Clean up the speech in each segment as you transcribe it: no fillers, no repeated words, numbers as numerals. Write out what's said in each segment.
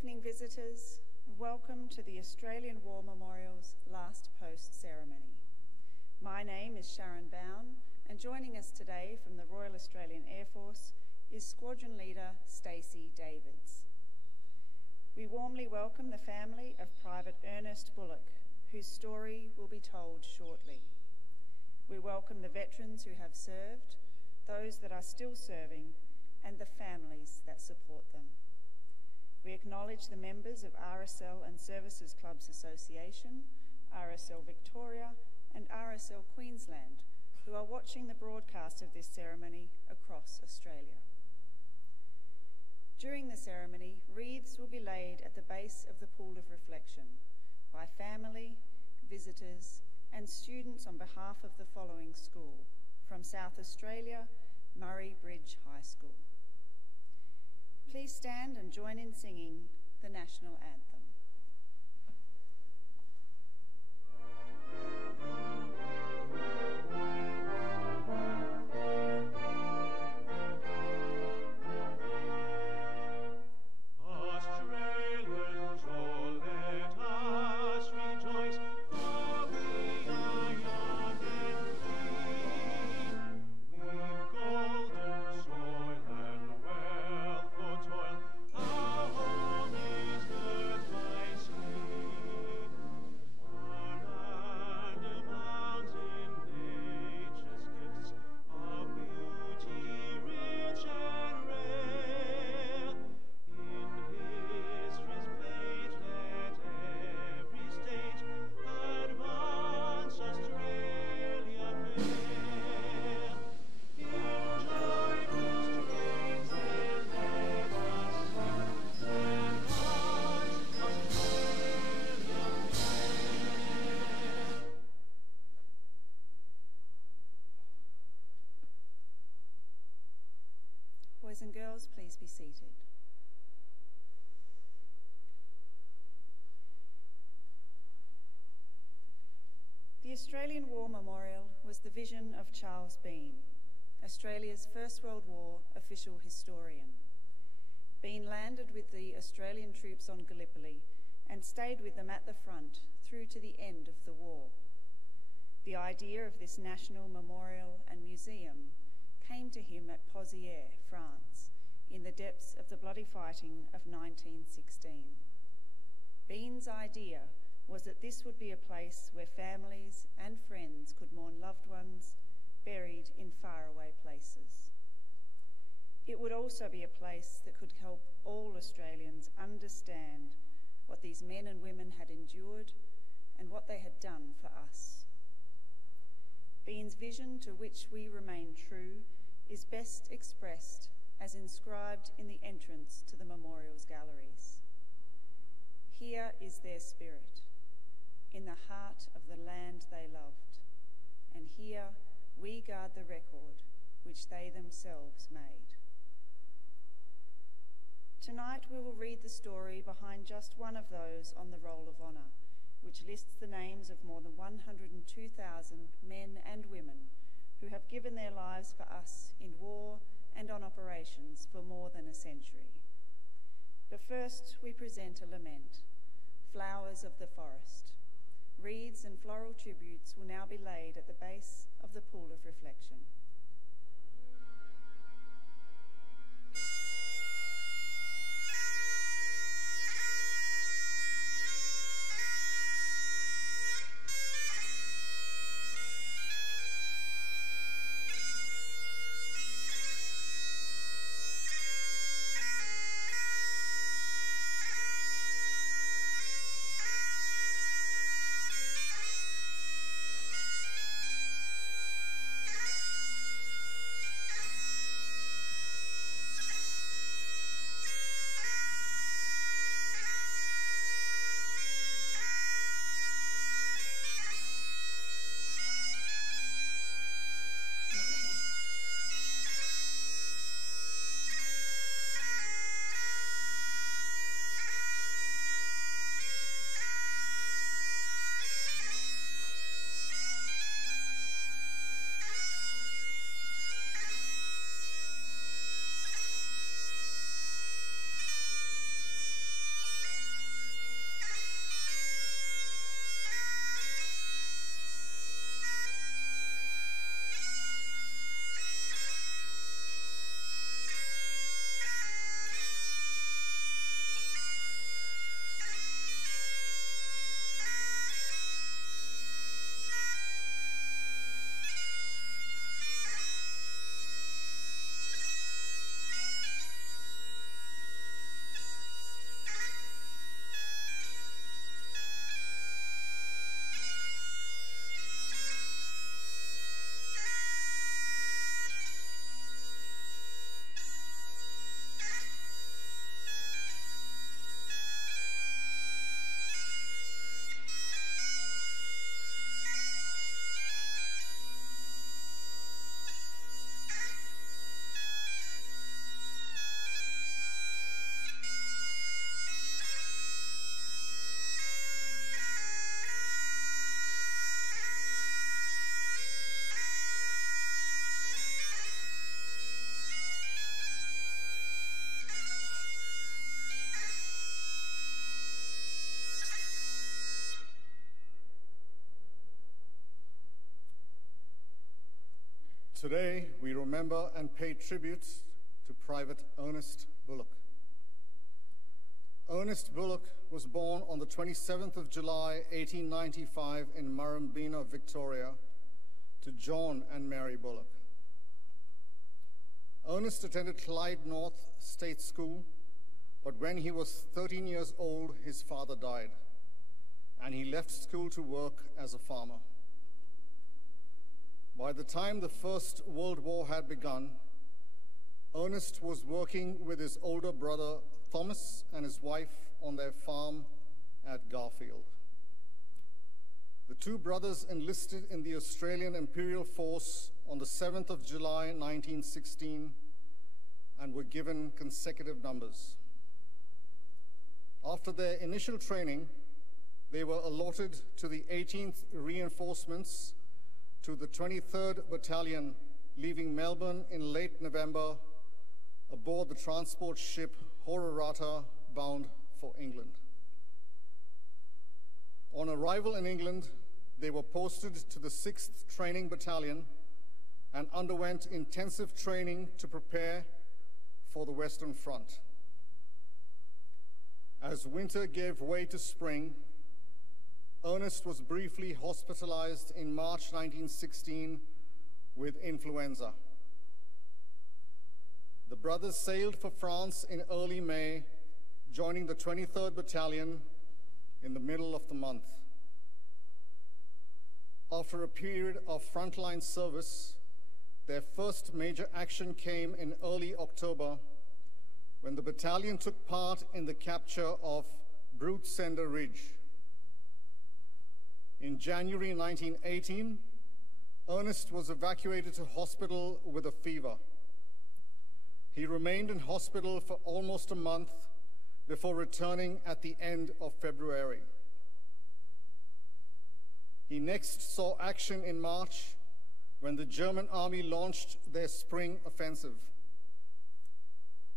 evening, visitors. Welcome to the Australian War Memorial's last post ceremony. My name is Sharon Bown, and joining us today from the Royal Australian Air Force is Squadron Leader Stacey Davids. We warmly welcome the family of Private Ernest Bullock, whose story will be told shortly. We welcome the veterans who have served, those that are still serving, and the families that support them. We acknowledge the members of RSL and Services Clubs Association, RSL Victoria, and RSL Queensland, who are watching the broadcast of this ceremony across Australia. During the ceremony, wreaths will be laid at the base of the Pool of Reflection by family, visitors, and students on behalf of the following school: from South Australia, Murray Bridge High School. Please stand and join in singing the National Anthem. Boys and girls, please be seated. The Australian War Memorial was the vision of Charles Bean, Australia's First World War official historian. Bean landed with the Australian troops on Gallipoli and stayed with them at the front through to the end of the war. The idea of this national memorial and museum came to him at Pozières, France, in the depths of the bloody fighting of 1916. Bean's idea was that this would be a place where families and friends could mourn loved ones buried in faraway places. It would also be a place that could help all Australians understand what these men and women had endured and what they had done for us. Bean's vision, to which we remain true, is best expressed as inscribed in the entrance to the memorial's galleries. Here is their spirit, in the heart of the land they loved, and here we guard the record which they themselves made. Tonight we will read the story behind just one of those on the Roll of Honour, which lists the names of more than 102,000 men and women who have given their lives for us in war and on operations for more than a century. But first we present a lament, Flowers of the Forest. Wreaths and floral tributes will now be laid at the base of the Pool of Reflection. Today, we remember and pay tribute to Private Ernest Bullock. Ernest Bullock was born on the 27th of July, 1895 in Murrumbeena, Victoria, to John and Mary Bullock. Ernest attended Clyde North State School, but when he was 13 years old, his father died, and he left school to work as a farmer. By the time the First World War had begun, Ernest was working with his older brother Thomas and his wife on their farm at Garfield. The two brothers enlisted in the Australian Imperial Force on the 7th of July 1916 and were given consecutive numbers. After their initial training, they were allotted to the 18th Reinforcements to the 23rd Battalion, leaving Melbourne in late November aboard the transport ship Hororata, bound for England. On arrival in England, they were posted to the 6th Training Battalion and underwent intensive training to prepare for the Western Front. As winter gave way to spring, Ernest was briefly hospitalized in March 1916 with influenza. The brothers sailed for France in early May, joining the 23rd Battalion in the middle of the month. After a period of frontline service, their first major action came in early October when the battalion took part in the capture of Broodseender Ridge. In January 1918, Ernest was evacuated to hospital with a fever. He remained in hospital for almost a month before returning at the end of February. He next saw action in March when the German army launched their spring offensive.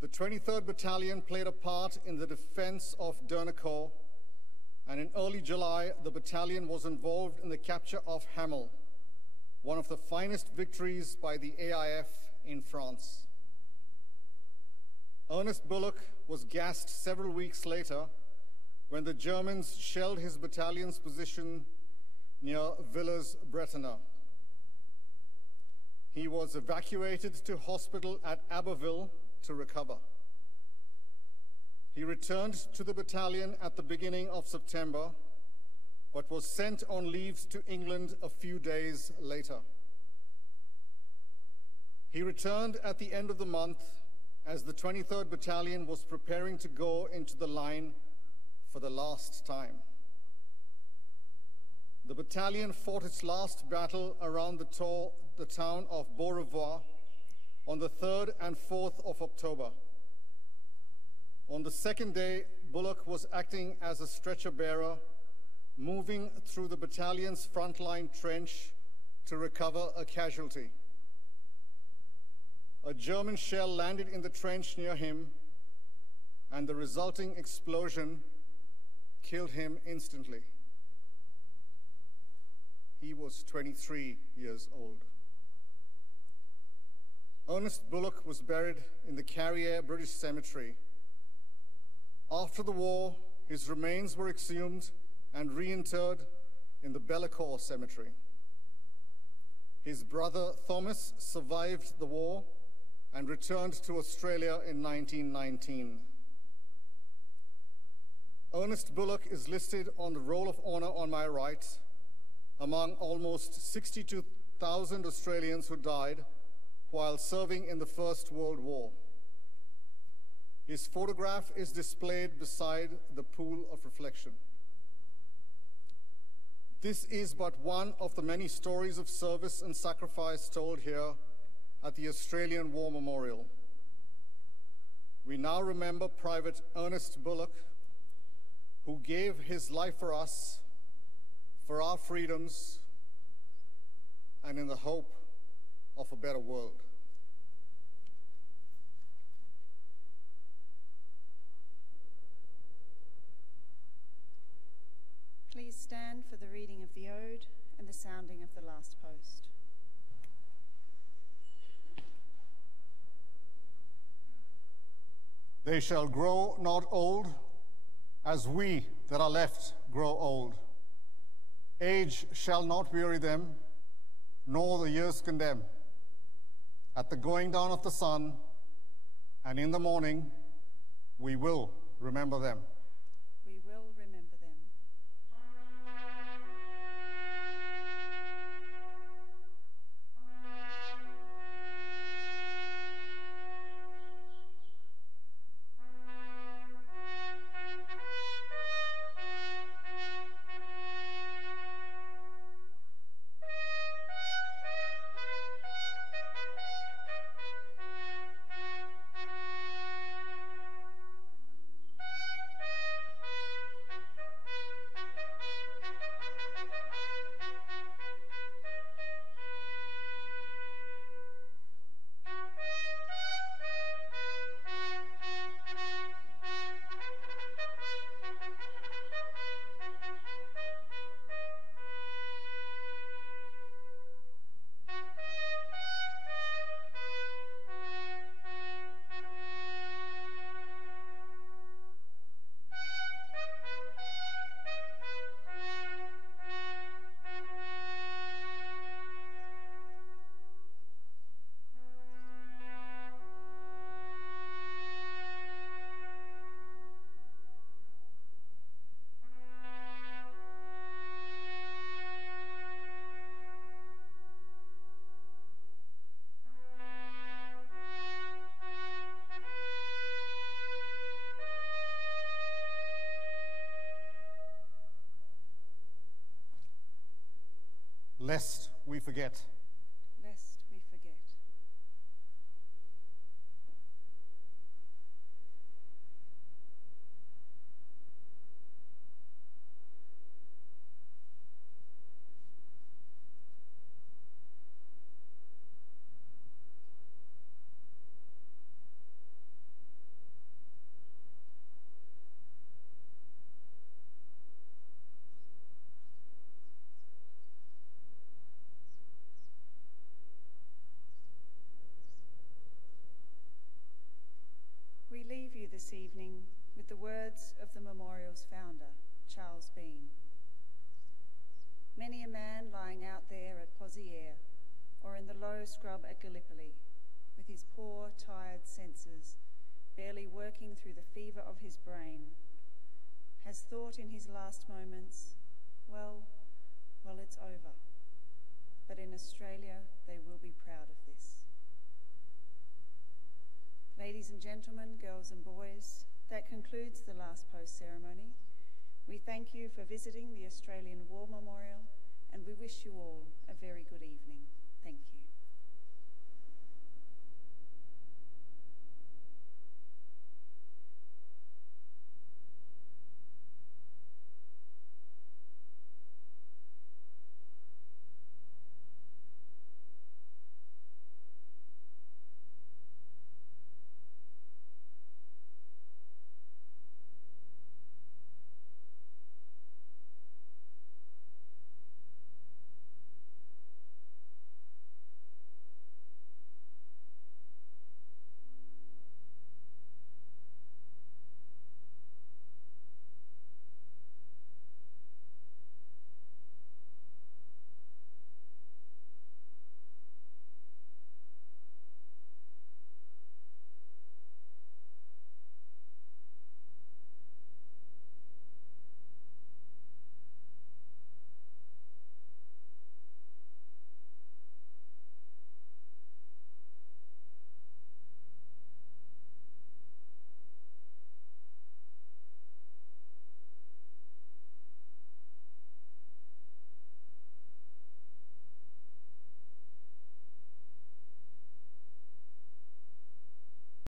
The 23rd Battalion played a part in the defense of Dernicourt, and in early July, the battalion was involved in the capture of Hamel, one of the finest victories by the AIF in France. Ernest Bullock was gassed several weeks later when the Germans shelled his battalion's position near Villers-Bretonneux. He was evacuated to hospital at Abbeville to recover. He returned to the battalion at the beginning of September, but was sent on leave to England a few days later. He returned at the end of the month as the 23rd Battalion was preparing to go into the line for the last time. The battalion fought its last battle around the town of Beaurevoir on the 3rd and 4th of October. On the second day, Bullock was acting as a stretcher bearer, moving through the battalion's frontline trench to recover a casualty. A German shell landed in the trench near him, and the resulting explosion killed him instantly. He was 23 years old. Ernest Bullock was buried in the Carrier British Cemetery. After the war, his remains were exhumed and reinterred in the Bellecourt Cemetery. His brother Thomas survived the war and returned to Australia in 1919. Ernest Bullock is listed on the Roll of Honour on my right, among almost 62,000 Australians who died while serving in the First World War. His photograph is displayed beside the pool of reflection. This is but one of the many stories of service and sacrifice told here at the Australian War Memorial. We now remember Private Ernest Bullock, who gave his life for us, for our freedoms, and in the hope of a better world. Please stand for the reading of the Ode and the sounding of the last post. They shall grow not old, as we that are left grow old. Age shall not weary them, nor the years condemn. At the going down of the sun, and in the morning, we will remember them. We will remember them. Lest we forget. Lest we forget. We leave you this evening with the words of the memorial's founder, Charles Bean. Many a man lying out there at Pozières or in the low scrub at Gallipoli, with his poor, tired senses barely working through the fever of his brain, has thought in his last moments, well, it's over. But in Australia, they will be proud of this. Ladies and gentlemen, girls and boys, that concludes the last post ceremony. We thank you for visiting the Australian War Memorial, and we wish you all a very good evening. Thank you.